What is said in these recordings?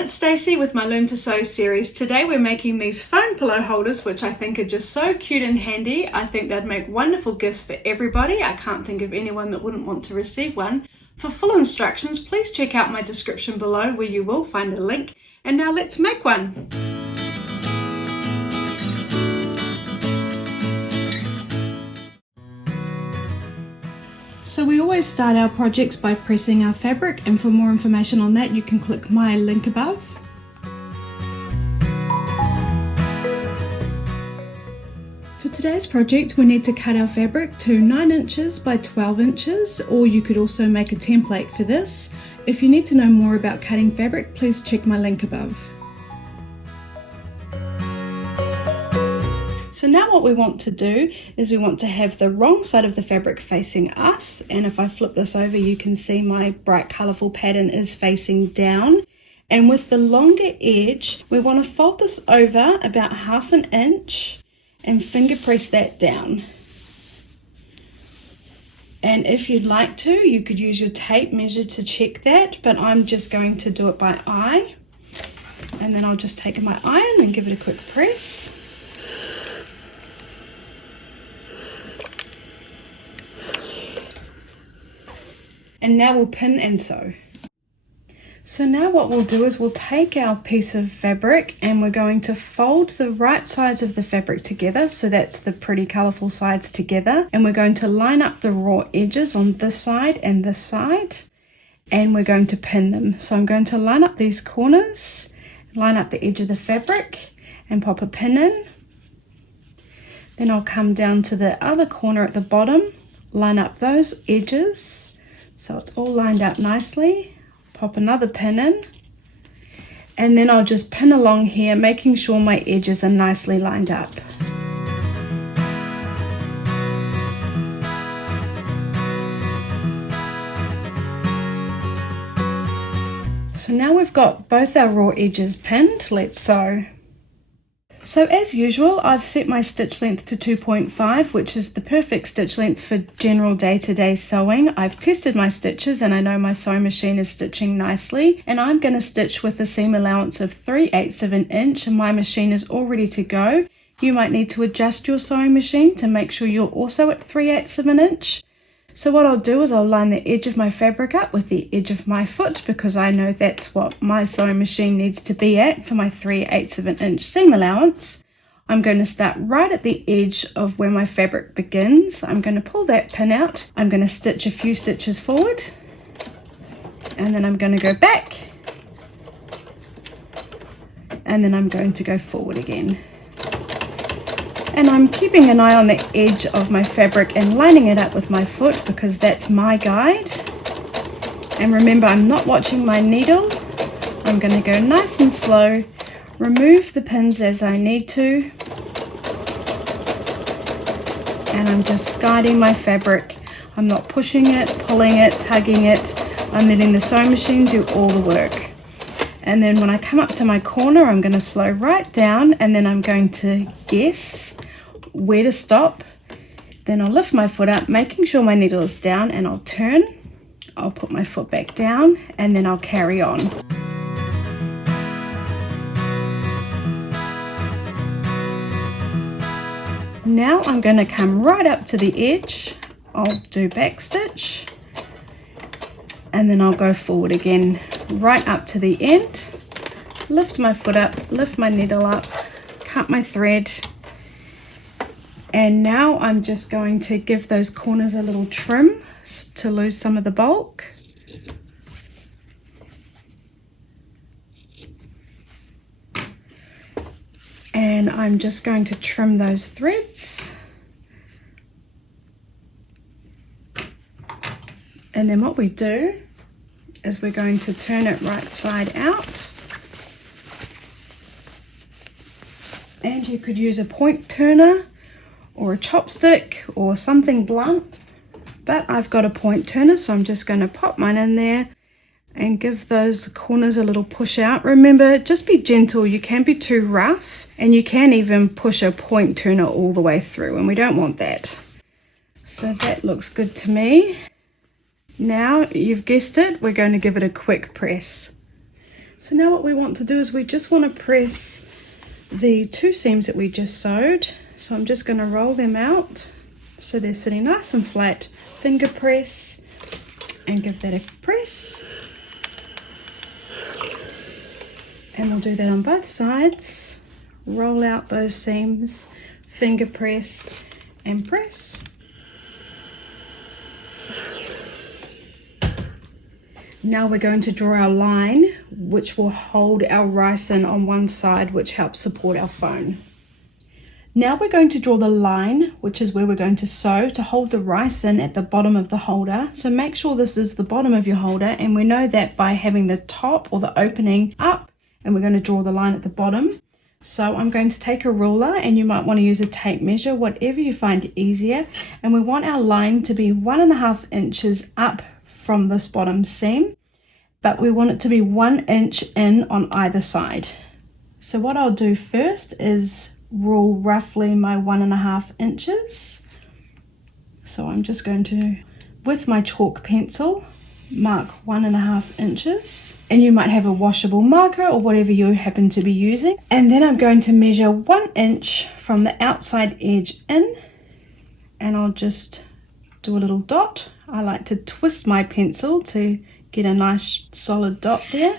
it's Stacey with my Learn to Sew series. Today we're making these phone pillow holders, which I think are just so cute and handy. I think they'd make wonderful gifts for everybody. I can't think of anyone that wouldn't want to receive one. For full instructions, please check out my description below where you will find a link. And now let's make one. So we always start our projects by pressing our fabric, and for more information on that you can click my link above. For today's project we need to cut our fabric to 9 inches by 12 inches, or you could also make a template for this. If you need to know more about cutting fabric, please check my link above. So now what we want to do is we want to have the wrong side of the fabric facing us, and if I flip this over you can see my bright colourful pattern is facing down. And with the longer edge we want to fold this over about 1/2 inch and finger press that down. And if you'd like to, you could use your tape measure to check that, but I'm just going to do it by eye. And then I'll just take my iron and give it a quick press. And now we'll pin and sew. So now what we'll do is we'll take our piece of fabric and we're going to fold the right sides of the fabric together, so that's the pretty colourful sides together, and we're going to line up the raw edges on this side and this side, and we're going to pin them. So I'm going to line up these corners, line up the edge of the fabric and pop a pin in. Then I'll come down to the other corner at the bottom, line up those edges so it's all lined up nicely, pop another pin in, and then I'll just pin along here, making sure my edges are nicely lined up. So now we've got both our raw edges pinned, let's sew. So as usual, I've set my stitch length to 2.5, which is the perfect stitch length for general day-to-day sewing. I've tested my stitches and I know my sewing machine is stitching nicely, and I'm going to stitch with a seam allowance of 3/8 of an inch, and my machine is all ready to go. You might need to adjust your sewing machine to make sure you're also at 3/8 of an inch. So what I'll do is I'll line the edge of my fabric up with the edge of my foot, because I know that's what my sewing machine needs to be at for my 3/8 of an inch seam allowance. I'm going to start right at the edge of where my fabric begins. I'm going to pull that pin out. I'm going to stitch a few stitches forward, and then I'm going to go back, and then I'm going to go forward again. And I'm keeping an eye on the edge of my fabric and lining it up with my foot, because that's my guide. And remember, I'm not watching my needle. I'm going to go nice and slow, remove the pins as I need to, and I'm just guiding my fabric. I'm not pushing it, pulling it, tugging it. I'm letting the sewing machine do all the work. And then when I come up to my corner, I'm going to slow right down, and then I'm going to guess where to stop. Then I'll lift my foot up, making sure my needle is down, and I'll turn. I'll put my foot back down, and then I'll carry on. Now I'm going to come right up to the edge. I'll do back stitch, and then I'll go forward again right up to the end, lift my foot up, lift my needle up, cut my thread, and now I'm just going to give those corners a little trim to lose some of the bulk. And I'm just going to trim those threads. And then what we do is we're going to turn it right side out. And you could use a point turner or a chopstick or something blunt, but I've got a point turner, so I'm just going to pop mine in there and give those corners a little push out. Remember, just be gentle. You can be too rough, and you can even push a point turner all the way through, and we don't want that. So that looks good to me. Now, you've guessed it, we're going to give it a quick press. So now what we want to do is we just want to press the 2 seams that we just sewed. So I'm just going to roll them out so they're sitting nice and flat. Finger press and give that a press. And we'll do that on both sides. Roll out those seams, finger press and press. Now we're going to draw our line, which will hold our rice in on one side, which helps support our phone. Now we're going to draw the line, which is where we're going to sew to hold the rice in at the bottom of the holder. So make sure this is the bottom of your holder, and we know that by having the top or the opening up, and we're going to draw the line at the bottom. So I'm going to take a ruler, and you might want to use a tape measure, whatever you find easier, and we want our line to be 1.5 inches up from this bottom seam, but we want it to be 1 inch in on either side. So what I'll do first is rule roughly my 1.5 inches. So I'm just going to, with my chalk pencil, mark 1.5 inches, and you might have a washable marker or whatever you happen to be using. And then I'm going to measure 1 inch from the outside edge in, and I'll just do a little dot. I like to twist my pencil to get a nice solid dot there,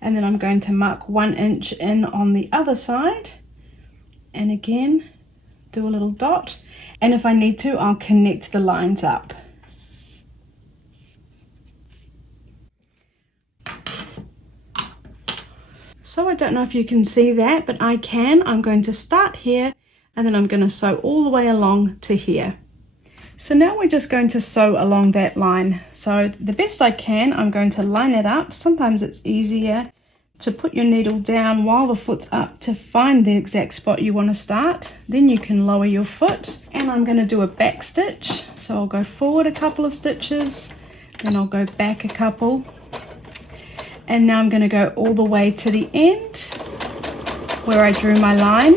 and then I'm going to mark 1 inch in on the other side, and again do a little dot, and if I need to I'll connect the lines up. So I don't know if you can see that, but I can. I'm going to start here, and then I'm going to sew all the way along to here. So now we're just going to sew along that line. So the best I can, I'm going to line it up. Sometimes it's easier to put your needle down while the foot's up to find the exact spot you want to start. Then you can lower your foot, and I'm going to do a back stitch. So I'll go forward a couple of stitches, then I'll go back a couple, and now I'm going to go all the way to the end where I drew my line.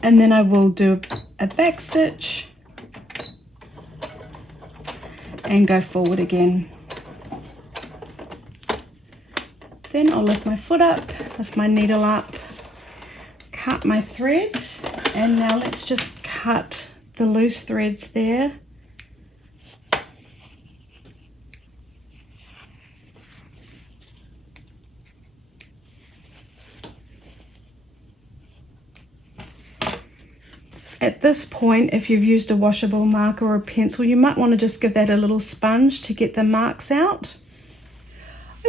And then I will do a back stitch and go forward again. Then I'll lift my foot up, lift my needle up, cut my thread, and now let's just cut the loose threads there. At this point, if you've used a washable marker or a pencil, you might want to just give that a little sponge to get the marks out.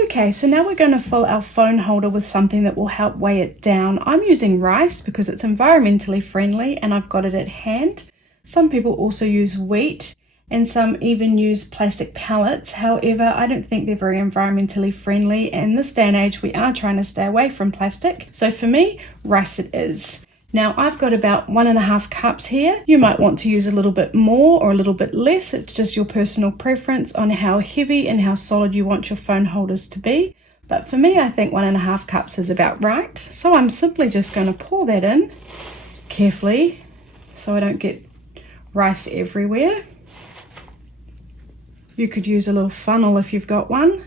Okay, so now we're going to fill our phone holder with something that will help weigh it down. I'm using rice because it's environmentally friendly and I've got it at hand. Some people also use wheat, and some even use plastic pellets. However, I don't think they're very environmentally friendly. In this day and age, we are trying to stay away from plastic. So for me, rice it is. Now I've got about 1.5 cups here. You might want to use a little bit more or a little bit less. It's just your personal preference on how heavy and how solid you want your phone holders to be. But for me, I think 1.5 cups is about right. So I'm simply just going to pour that in carefully so I don't get rice everywhere. You could use a little funnel if you've got one.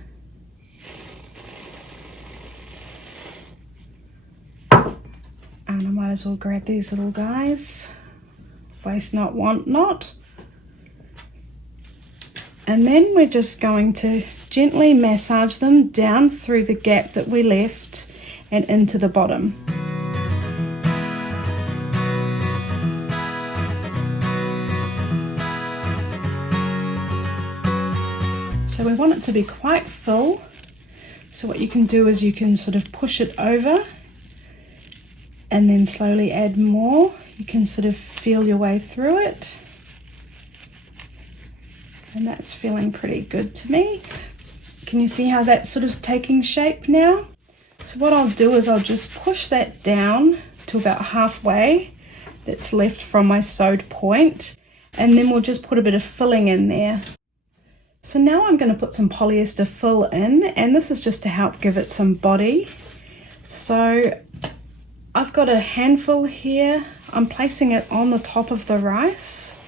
And I might as well grab these little guys. Waste not, want not. And then we're just going to gently massage them down through the gap that we left and into the bottom. So we want it to be quite full. So what you can do is you can sort of push it over and then slowly add more. You can sort of feel your way through it. And that's feeling pretty good to me. Can you see how that's sort of taking shape now? So what I'll do is I'll just push that down to about halfway that's left from my sewed point, and then we'll just put a bit of filling in there. So now I'm going to put some polyester fill in, and this is just to help give it some body. So I've got a handful here. I'm placing it on the top of the rice.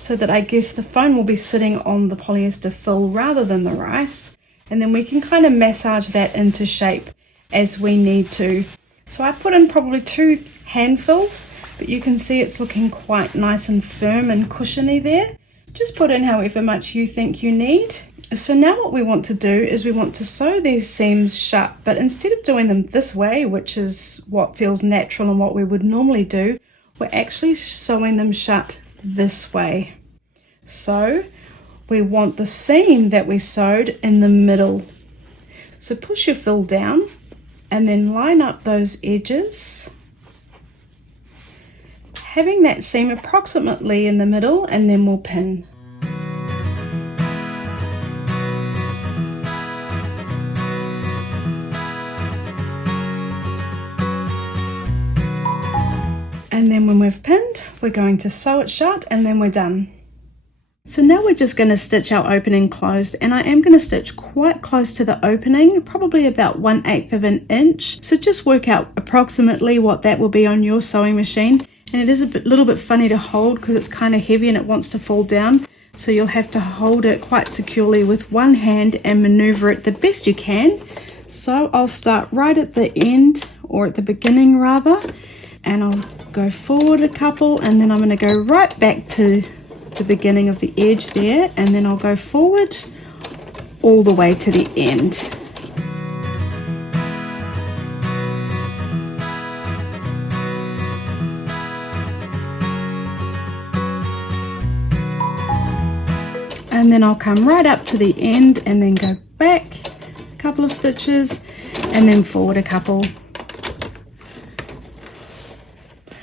so that I guess the foam will be sitting on the polyester fill rather than the rice, and then we can kind of massage that into shape as we need to. So I put in probably 2 handfuls, but you can see it's looking quite nice and firm and cushiony there. Just put in however much you think you need. So now what we want to do is we want to sew these seams shut, but instead of doing them this way, which is what feels natural and what we would normally do, we're actually sewing them shut this way. So we want the seam that we sewed in the middle. So push your fill down and then line up those edges, having that seam approximately in the middle, and then we'll pin. And then when we've pinned, we're going to sew it shut and then we're done. So now we're just going to stitch our opening closed, and I am going to stitch quite close to the opening, probably about 1/8 of an inch. So just work out approximately what that will be on your sewing machine. And it is a little bit funny to hold because it's kind of heavy and it wants to fall down. So you'll have to hold it quite securely with one hand and maneuver it the best you can. So I'll start right at the end, or at the beginning rather, and I'll go forward a couple, and then I'm going to go right back to the beginning of the edge there, and then I'll go forward all the way to the end. And then I'll come right up to the end and then go back a couple of stitches and then forward a couple.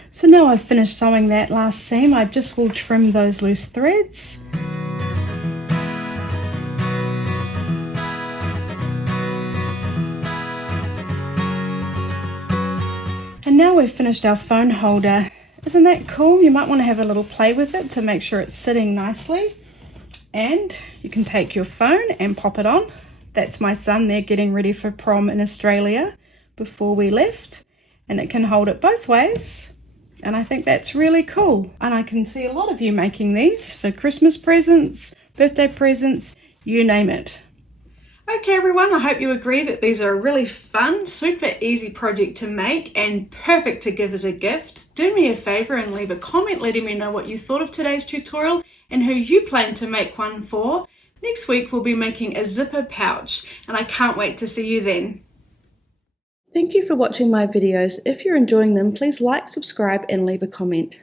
So now I've finished sewing that last seam, I just will trim those loose threads. And now we've finished our phone holder. Isn't that cool? You might want to have a little play with it to make sure it's sitting nicely. And you can take your phone and pop it on. That's my son there getting ready for prom in Australia before we left. And it can hold it both ways. And I think that's really cool. And I can see a lot of you making these for Christmas presents, birthday presents, you name it. Okay everyone, I hope you agree that these are a really fun, super easy project to make and perfect to give as a gift. Do me a favor and leave a comment letting me know what you thought of today's tutorial and who you plan to make one for. Next week we'll be making a zipper pouch, and I can't wait to see you then. Thank you for watching my videos. If you're enjoying them, please like, subscribe and leave a comment.